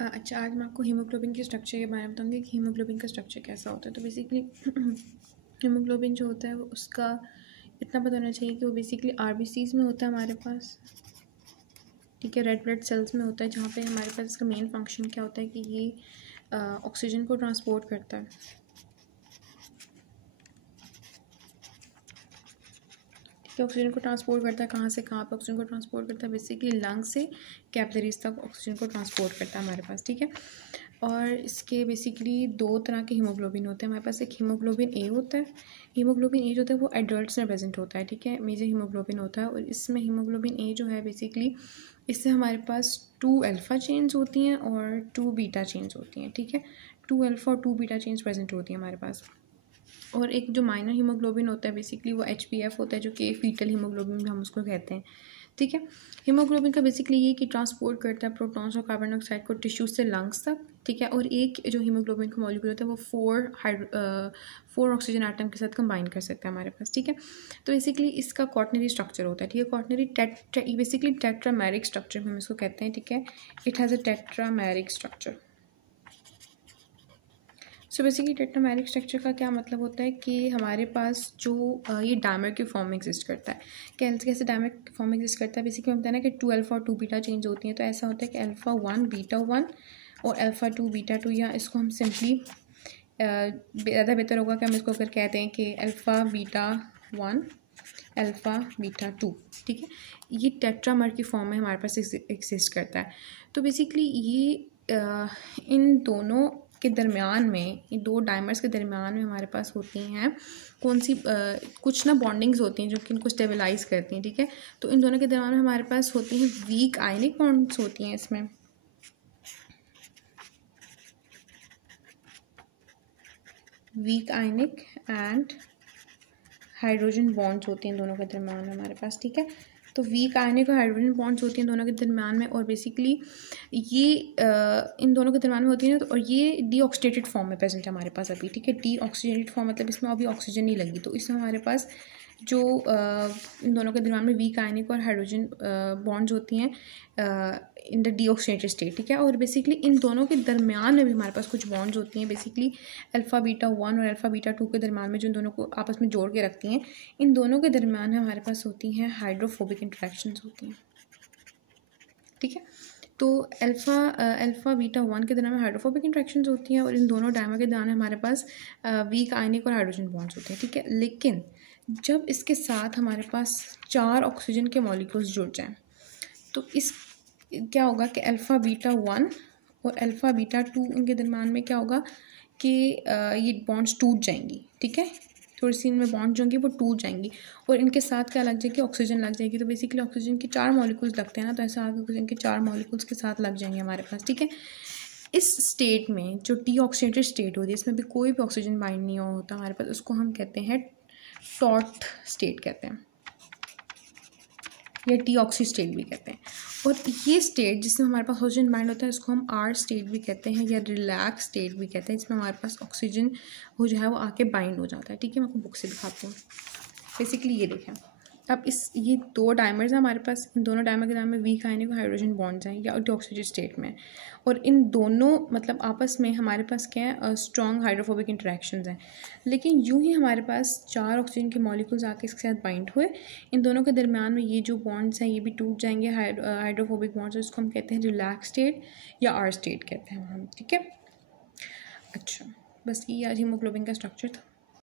अच्छा, आज मैं आपको हीमोग्लोबिन के स्ट्रक्चर के बारे में बताऊंगी कि हीमोग्लोबिन का स्ट्रक्चर कैसा होता है। तो बेसिकली हीमोग्लोबिन जो होता है वो उसका इतना पता होना चाहिए कि वो बेसिकली आरबीसीज में होता है हमारे पास, ठीक है, रेड ब्लड सेल्स में होता है, जहाँ पे हमारे पास इसका मेन फंक्शन क्या होता है कि ये ऑक्सीजन को ट्रांसपोर्ट करता है। ऑक्सीजन को ट्रांसपोर्ट करता है, कहाँ से कहाँ पे ऑक्सीजन को ट्रांसपोर्ट करता है, बेसिकली लंग से कैपिलरीज तक ऑक्सीजन को ट्रांसपोर्ट करता है हमारे पास, ठीक है। और इसके बेसिकली दो तरह के हीमोग्लोबिन होते हैं हमारे पास। एक हीमोग्लोबिन ए होता है। हीमोग्लोबिन ए जो होता है वो एडल्ट्स में प्रेजेंट होता है, ठीक है, मेजर हीमोग्लोबिन होता है। और इसमें हीमोग्लोबिन ए जो है बेसिकली इससे हमारे पास 2 अल्फ़ा चेन्स होती हैं और 2 बीटा चेन्स होती हैं, ठीक है। 2 अल्फ़ा और 2 बीटा चेन्स प्रेजेंट होती हैं हमारे पास। और एक जो माइनर हीमोग्लोबिन होता है बेसिकली वो HbF होता है, जो कि फीटल हीमोग्लोबिन भी हम उसको कहते हैं, ठीक है। हीमोग्लोबिन का बेसिकली ये कि ट्रांसपोर्ट करता है प्रोटॉन्स और कार्बन डाइऑक्साइड को टिश्यू से लंग्स तक, ठीक है। और एक जो हीमोग्लोबिन का मॉलिक्यूल होता है वो 4 ऑक्सीजन एटम के साथ कंबाइन कर सकता है हमारे पास, ठीक है। तो बेसिकली इसका क्वाटनरी स्ट्रक्चर होता है, ठीक है। क्वाटनरी बेसिकली टेट्रामेरिक स्ट्रक्चर हम इसको कहते हैं, ठीक है। It has a tetrameric structure. So basically tetrameric structure का क्या मतलब होता है कि हमारे पास जो ये डायमर के फॉर्म में एग्जिस्ट करता है। कैसे डायमर के फॉर्म में एग्जिस्ट करता है, बेसिकली हम बताया ना कि 2 अल्फ़ा और 2 बीटा चेंज होती हैं। तो ऐसा होता है कि अल्फ़ा 1 बीटा 1 और अल्फ़ा 2 बीटा 2, या इसको हम सिंपली ज़्यादा बेहतर होगा कि हम इसको अगर कहते हैं कि अल्फ़ा बीटा 1 अल्फ़ा बीटा 2, ठीक है। ये टेट्रामर की फॉर्म में हमारे पास एग्जिस्ट करता है। तो बेसिकली ये इन दोनों के दरमियान में, इन दो डायमर्स के दरमियान में हमारे पास होती हैं कौन सी कुछ ना बॉन्डिंग्स होती हैं जो कि इनको स्टेबलाइज करती हैं, ठीक है। तो इन दोनों के दरमियान में हमारे पास होती हैं वीक आयनिक बॉन्ड्स होती हैं। इसमें weak ionic and hydrogen bonds होती हैं दोनों के दरमियान में हमारे पास, ठीक है। तो वीक आयनिक और हाइड्रोजन बॉन्ड्स होती हैं दोनों के दरमियान में, और बेसिकली ये इन दोनों के दरमियान में होती है ना। तो और ये डीऑक्सीडेटेड फॉर्म में प्रेजेंट है हमारे पास अभी, ठीक है। डीऑक्सीडेटेड फॉर्म मतलब इसमें अभी ऑक्सीजन नहीं लगी, तो इसमें हमारे पास जो इन दोनों के दरमियान में वीक आयनिक और हाइड्रोजन बॉन्ड्स होती हैं इन द डीऑक्सीडेटेड स्टेट, ठीक है। और बेसिकली इन दोनों के दरमियान में भी हमारे पास कुछ बॉन्ड्स होती हैं, बेसिकली अल्फ़ा बीटा 1 और अल्फ़ा बीटा 2 के दरमियान में, जो इन दोनों को आपस में जोड़ के रखती हैं। इन दोनों के दरमियान हमारे पास होती हैं हाइड्रोफोबिक इंटरेक्शंस होती हैं, ठीक है। तो अल्फ़ा बीटा 1 के दरमियान में हाइड्रोफोबिक इंटरेक्शंस होती हैं, और इन दोनों डायमर के दरमियान हमारे पास वीक आयनिक और हाइड्रोजन बॉन्ड्स होते हैं, ठीक है। लेकिन जब इसके साथ हमारे पास 4 ऑक्सीजन के मॉलिक्यूल्स जुड़ जाएं, तो इस क्या होगा कि अल्फ़ा बीटा 1 और अल्फ़ा बीटा 2 इनके दरमियान में क्या होगा कि ये बॉन्ड्स टूट जाएंगी, ठीक है। थोड़ी सी इनमें बॉन्ड जो होंगी वो टूट जाएंगी, और इनके साथ क्या लग जाएगी, ऑक्सीजन लग जाएगी। तो बेसिकली ऑक्सीजन के 4 मॉलिक्यूल्स लगते हैं ना, तो ऐसा आगे ऑक्सीजन के 4 मॉलिक्यूल्स के साथ लग जाएंगे हमारे पास, ठीक है। इस स्टेट में जो डीऑक्सीडेटेड स्टेट होती है, इसमें भी कोई भी ऑक्सीजन बाइंड नहीं होता हमारे पास, उसको हम कहते हैं टॉट स्टेट कहते हैं, या डीऑक्सी स्टेट भी कहते हैं। और ये स्टेट जिसमें हमारे पास ऑक्सीजन बाइंड होता है इसको हम आर स्टेट भी कहते हैं, या रिलैक्स स्टेट भी कहते हैं, जिसमें हमारे पास ऑक्सीजन हो जो है वो आके बाइंड हो जाता है, ठीक है। मैं आपको बुक से दिखाती हूँ। बेसिकली ये देखें, अब ये 2 डायमर्स हैं हमारे पास, इन दोनों डायमर के दरमियान में वीक आयनिक और हाइड्रोजन बॉन्ड्स हैं, या डीऑक्सीडेटेड स्टेट में। और इन दोनों मतलब आपस में हमारे पास क्या है, स्ट्रॉन्ग हाइड्रोफोबिक इंटरेक्शंस हैं। लेकिन यूं ही हमारे पास 4 ऑक्सीजन के मॉलिक्यूल्स आके इसके साथ बाइंड हुए, इन दोनों के दरमियान में ये जो बॉन्ड्स हैं ये भी टूट जाएंगे, हाइड्रोफोबिक बॉन्ड्स, इसको हम कहते हैं रिलैक्स स्टेट या आर स्टेट कहते हैं हम, ठीक है। अच्छा, बस ये आज हीमोग्लोबिन का स्ट्रक्चर था।